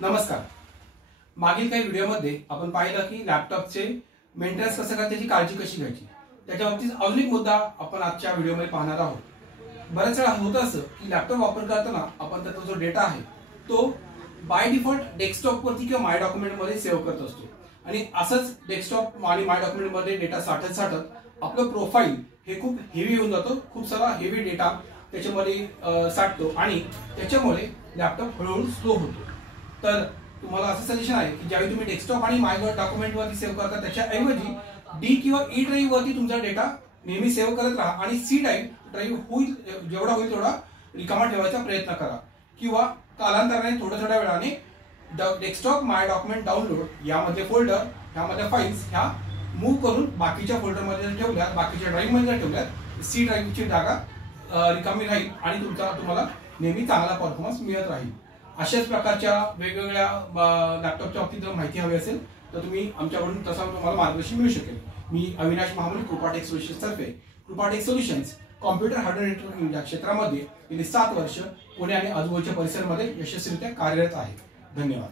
नमस्कार. मागील काही व्हिडिओमध्ये आपण पाहिलं की लॅपटॉपचे मेंटेनन्स कसं करायचं, त्याची काळजी कशी घ्यायची. त्याच्या बाबतीत अजून एक मुद्दा आपण आजच्या व्हिडिओमध्ये पाहणार आहोत. बऱ्याच वेळा होतं असं की लॅपटॉप वापर करताना आपण त्याचा जो डेटा आहे तो बाय डिफॉल्ट डेस्कटॉपवरती किंवा माय डॉक्युमेंटमध्ये सेव्ह करत असतो आणि असंच डेस्कटॉप आणि माय डॉक्युमेंटमध्ये डेटा साठत आपलं प्रोफाईल हे खूप हेवी होऊन जातो. खूप सारा हेवी डेटा त्याच्यामध्ये साठतो आणि त्याच्यामुळे लॅपटॉप हळूहळू स्लो होतो. तर तुम्हाला असं सजेशन आहे की ज्यावेळी तुम्ही डेस्कटॉप आणि माय डॉक्युमेंटवरती सेव्ह करता त्याच्याऐवजी डी किंवा ई ड्राईव्ह वरती तुमचा डेटा नेहमी सेव्ह करत राहा आणि सी ड्राईव्ह होईल जेवढा होईल तेवढा रिकामा ठेवायचा प्रयत्न करा किंवा कालांतराने थोड्या वेळाने डेस्कटॉप माय डॉक्युमेंट डाउनलोड यामध्ये फोल्डर ह्यामध्ये फाईल्स ह्या मूव्ह करून बाकीच्या फोल्डरमध्ये ठेवल्यात, बाकीच्या ड्राईव्हमध्ये ठेवल्यात, सी ड्राईव्हची जागा रिकामी राहील आणि तुम्हाला नेहमी चांगला परफॉर्मन्स मिळत राहील. अशाच प्रकारच्या वेगवेगळ्या लॅपटॉपच्या बाबतीत जर माहिती हवी असेल तर तुम्ही आमच्याकडून तसा तुम्हाला मार्गदर्शन मिळू शकेल. मी अविनाश महामुले, कृपाटेक सोल्युशन्स तर्फे कृपाटेक सोल्युशन्स कॉम्प्युटर हार्डवेअर नेटवर्किंग या क्षेत्रामध्ये गेली 7 वर्ष पुणे आणि आजूबाजूच्या परिसरामध्ये यशस्वीरित्या कार्यरत आहे. धन्यवाद.